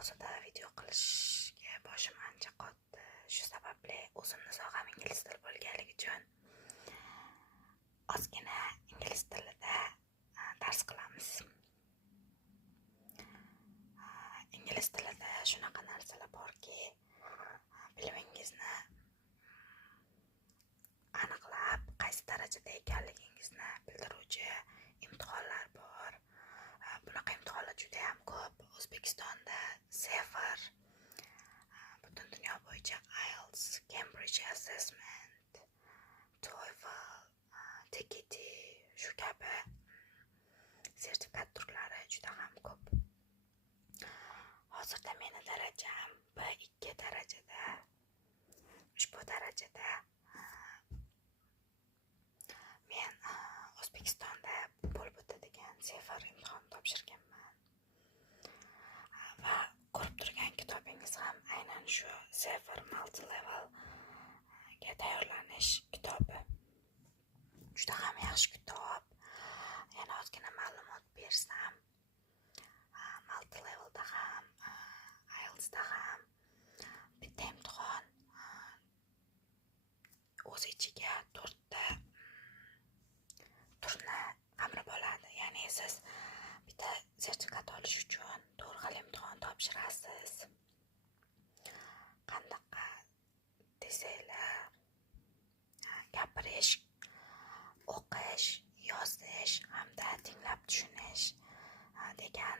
mavzuda video qilishga boshim ancha qotdi. Shu sababli o'zimni soham ingliz tili bo'lganligi uchun ozgina ingliz tilida dars qilamiz. Ingliz tilida shunaqa narsalar borki, bilimingizni aniqlab, qaysi darajada ekanligingizni bildiruvchi imtihonlar bor. Bunaqa imtihonlar juda ham ko'p. O'zbekistonda Cefr, butun dunyo bo'yicha IELTS, Cambridge Assessment, TOEFL, TKT shu kabi sertifikat turlari juda ham ko'p. Hozirda meni darajam B2 darajada. Ushbu darajada men O'zbekistonda bo'lib o'tadigan Cefr imtihon topshirganman. Va ko'rib turgan kitobingiz ham aynan shu Cefr multi-level ga tayyorlanish kitobi. Juda ham yaxshi kitob. Yana ozgina ma'lumot bersam, multi-levelda ham, IELTSda ham bitta imtihon o'z ichiga 4 ta turni qamrab oladi. Ya'ni siz bitta sertifikat olish uchun 4 xil imtihon topshirasiz. Qandaqa desanglar, gapirish, o'qish, yozish hamda tinglab tushunish degan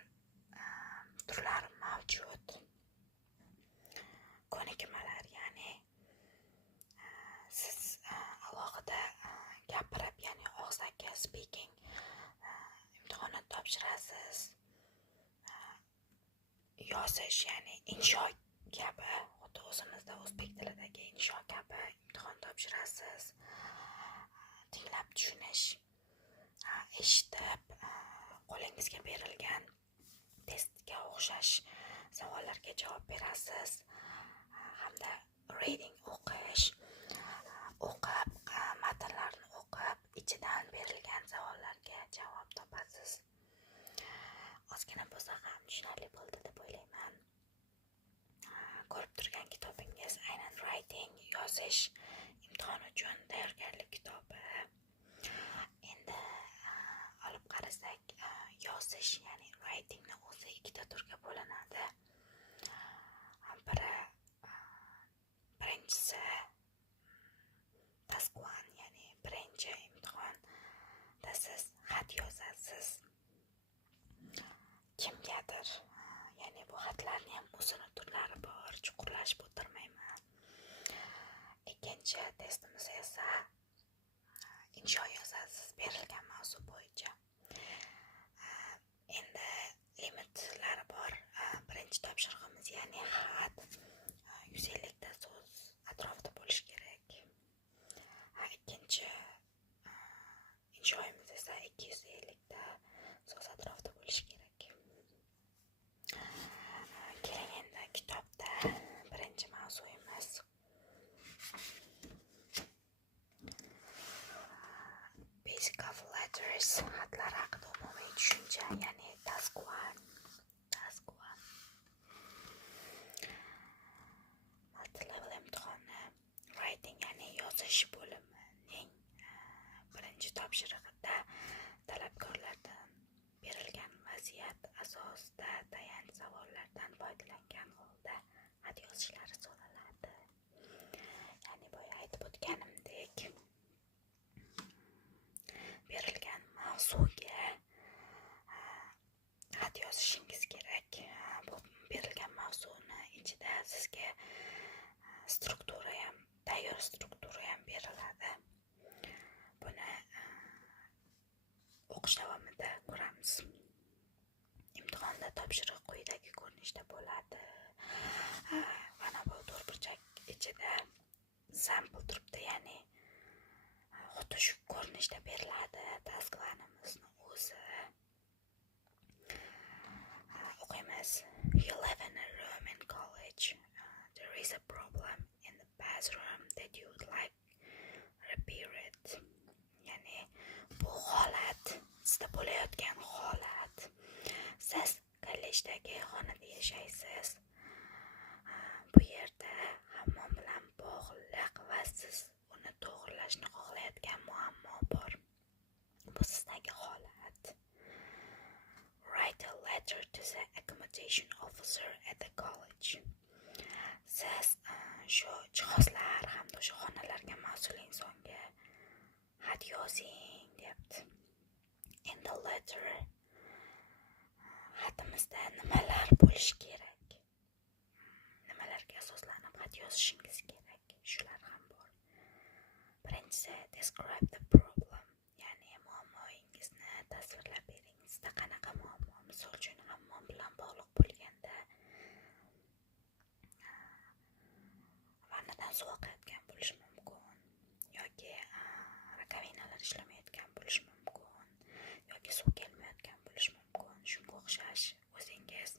turlar mavjud. Ko'nikmalar, ya'ni siz alohida gapirib, ya'ni og'zaki speaking imtihonini topshirasiz. Yozish, ya'ni insho kabi, xuddi o'zimizda o'zbek tilidagi insho kabi imtihon topshirasiz. Tinglab tushunish, eshitib, qo'lingizga berilgan testga o'xshash savollarga javob berasiz. Hamda reading o'qish, o'qib, matnlarni o'qib, ichidan berilgan savollarga javob topasiz. Ozgina bo'lsa ham tushunarli bo'ldi deb o'ylayman. Ko'rib turgan kitobingiz aynan writing, yozish imtihon uchun tayyorgarlik kitobi. Endi olib qarasak, yozish, ya'ni writingni o'zi 2 ta turga bo'linadi. Birinchisi task 1, ya'ni birinchi imtihonda siz xat yozasiz kimgadir. Ya'ni bu xatlarning ham uzun turlari bor, chuqurlashib o'tirmayman. Ikkinchi testimiz esa insho yozasiz berilgan mavzu bo'yicha. Endi limitlari bor. Birinchi topshirig'imiz, ya'ni xat 150 ta so'z atrofida bo'lishi kerak. Ikkinchi inshoimiz esa 250 ta so'z atrofida bo'lishi kerak. Keling endi kitobda birinchi mavzuyimiz Basic of Letters, xatlar haqida umumiy tushuncha, ya'ni task 1. Multi-level imtihoni writing, ya'ni yozish bo'limining birinchi topshirig'ida talabgorlardan berilgan vaziyat asosida tayanch savollardan foydalangan holda xat yozishlari so'raladi. Ya'ni boya aytib o'tganimdek, berilgan mavzuga xat yozishingiz kerak. Bu berilgan mavzuni ichida sizga tayyor struktura ham beriladi. Buni o'qish davomida ko'ramiz. Imtihonda topshiriq quyidagi ko'rinishda bo'ladi. Mana bu to'rtburchak ichida sample turibdi, ya'ni xuddi shu ko'rinishda beriladi tasklarimizni o'zi. O'qiymiz. You live in a room in college. There is a problem in the bathroom that you would like repaired. Ya'ni bu holat, sizda bo'layotgan holat. Siz kollej kollejidagi xonada yashaysiz. Bu yerda hammom bilan bog'liq va siz uni to'g'rilashni xohlayotgan muammo bor. Bu sizdagi holat. Write a letter to the accommodation officer at the college. Siz shu jihozlar hamda o'sha xonalarga mas'ul insonga xat yozing debdi. In the letter, xatimizda nimalar bo'lishi kerak? Nimalarga asoslanib xat yozishingiz kerak? Shular ham bor. Birinchisi, describe the problem. Ya'ni muammoingizni tasvirlab bering. Sizda qanaqa muammo? Misol uchun, hammom bilan bog'liq bo'lganda vannadan suv oqayotgan bo'lishi mumkin, yoki rakovinalar ishlamayotgan bo'lishi mumkin, yoki suv kelmayotgan bo'lishi mumkin. Shunga o'xshash o'zingiz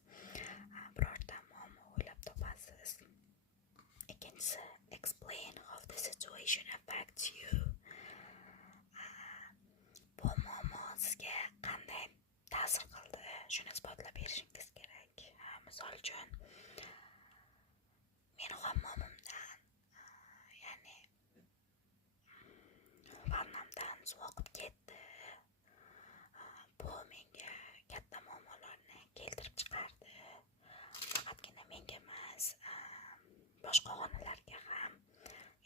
birorta muammo o'ylab topasiz. Ikkinchisi, explain how the situation affects you. Bu muammo sizga qanday ta'sir qildi, shuni isbotlab berishingiz kerak. Misol uchun, meni hammomimdan, ya'ni vannamdan suv oqib ketdi. Bu menga katta muammolarni keltirib chiqardi. Faqatgina menga emas, boshqa xonalarga ham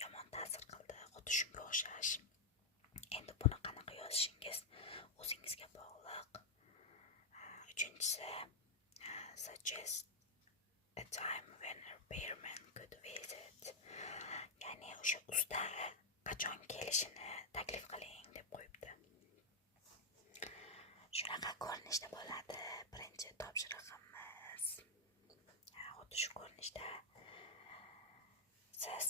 yomon ta'sir qildi. Xuddi shunga o'xshash. Endi buni qanaqa yozishingiz o'zingizga bog'liq. Uchinchisi, suggest a time when a repairman could visit. Ya'ni o'sha usta qachon kelishini taklif qiling deb qo'yibdi. Shunaqa ko'rinishda bo'ladi birinchi topshirig'imiz. Xuddi shu ko'rinishda siz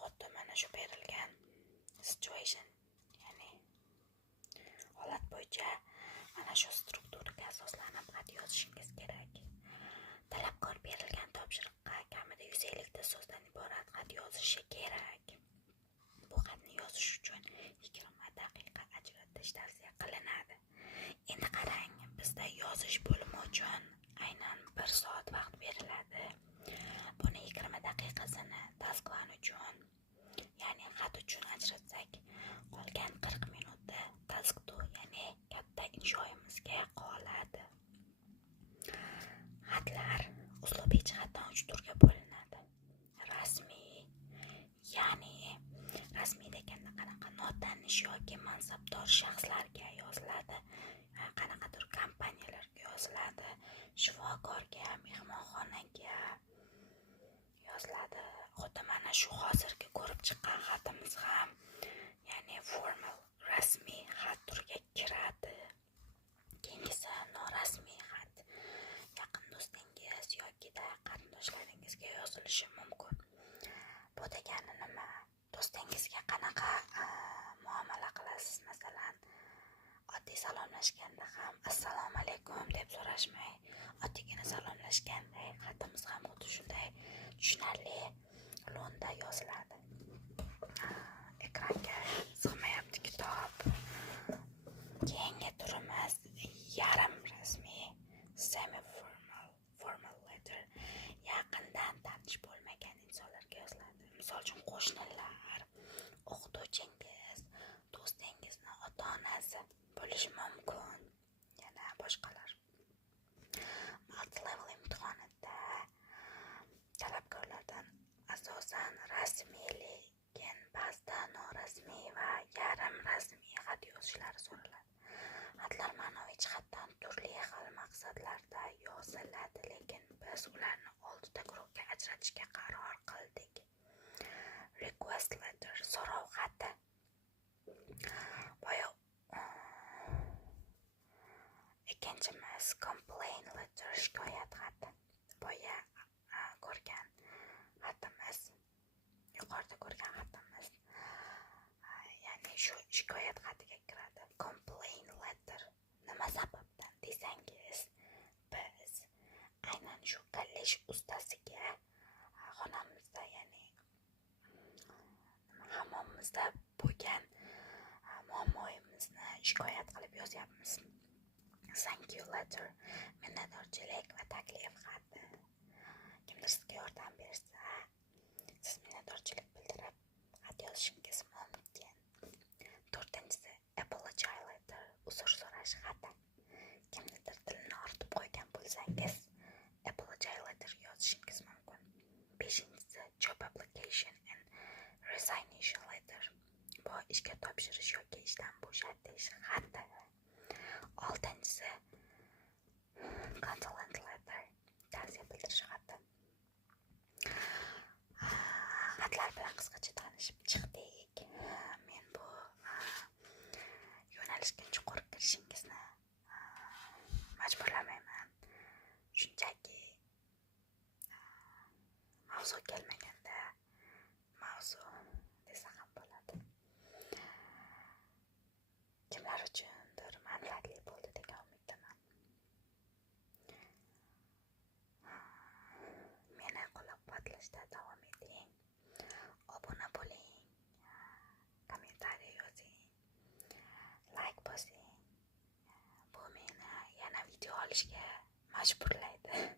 xuddi mana shu berilgan situation, ya'ni holat bo'yicha mana shu strukturaga asoslanib xat yozishingiz kerak. Talabgor berilgan topshiriqqa kamida 150 ta so'zdan iborat xat yozishi kerak. Bu xatni yozish uchun 20 daqiqa ajratish tavsiya qilinadi. Endi qarang, bizda yozish bo'limi uchun aynan 1 soat vaqt beriladi. Buni 20 daqiqasini tasklan uchun, ya'ni xat uchun ajratsak, qolgan 40 minutda task-to, ya'ni katta inshoimizga qoladi. Xatlar uslubiy jihatdan 3 turga bo'linadi. Rasmiy, ya'ni rasmiy deganda qanaqa notanish yoki mansabdor shaxslarga yoziladi, qanaqadir kompaniyalarga yoziladi, shifokorga, mehmonxonaga yoziladi. Xuddi mana shu hozirgi ko'rib chiqqan xatimiz ham, ya'ni formal, rasmiy xat turiga kiradi. Keyingisi norasmiy xat. Yaqin do'stingiz yoki qarindoshlaringizga yozilishi mumkin. Bu degani nima? Do'stingizga qanaqa muomala qilasiz? Masalan, oddiy salomlashganda ham assalomu alaykum deb so'rashmay, oddiygina salomlashganda xatimiz ham xuddi shunday tushunarli lo'nda yoziladi. Ekranga sig'mayapti kitob. Keyingi turimiz yarim rasmiy, semi-formal letter. Yaqindan tanish bo'lmagan insonlarga yoziladi. Misol uchun, qo'shnilar, o'qituvchingiz, do'stingizning ota-onasi bo'lishi mumkin, yana boshqalar. Multi-level imtihonida talabgorlardan asosan rasmiy, lekin ba'zida norasmiy va yarim rasmiy xat yozishlari so'raladi. Xatlar ma'naviy jihatdan turli xil maqsadlarda yoziladi, lekin biz ularni 6 ta guruhga ajratishga qaror qildik. Request letter, so'rov xati. Ikkinchimiz complaint letter, shikoyat xati. Boya ko'rgan xatimiz, yuqorida ko'rgan xatimiz, ya'ni shu shikoyat xatiga kiradi. Complaint letter nima sababdan desangiz, biz aynan shu kollej ustasiga xonamizda, ya'ni hammomimizda bo'lgan muammoimizni shikoyat qilib yozyapmiz. Thank you letter, minnatdorchilik va taklif xati, kimdir sizga yordam bersa, siz minnatdorchilik bildirib xat yozishingiz mumkin. 4-si apology letter, uzr so'rash xati. Kimnidir tilini ortib qo'ygan bo'lsangiz, apology letter yozishingiz mumkin. 5-si job application and resignation letter. Bu ishga topshirish yoki ishdan bo'shatish xati. 6-si condolence letter, ta'ziya bildirish xati. Xatlar bilan qisqacha tanishib chiqdik. Men bu yo'nalishga chuqur kirishingizni majburlamayman. Shunchaki mavzu kelmaganda mavzu desa ham bo'ladi. Kimlar uchundir manfaatli bo'ldi degan umiddaman. Meni qo'llab-quvvatlashda davom eting. Obuna bo'ling, kommentariy yozing, like bosing. Bu meni yana video olishga majburlaydi.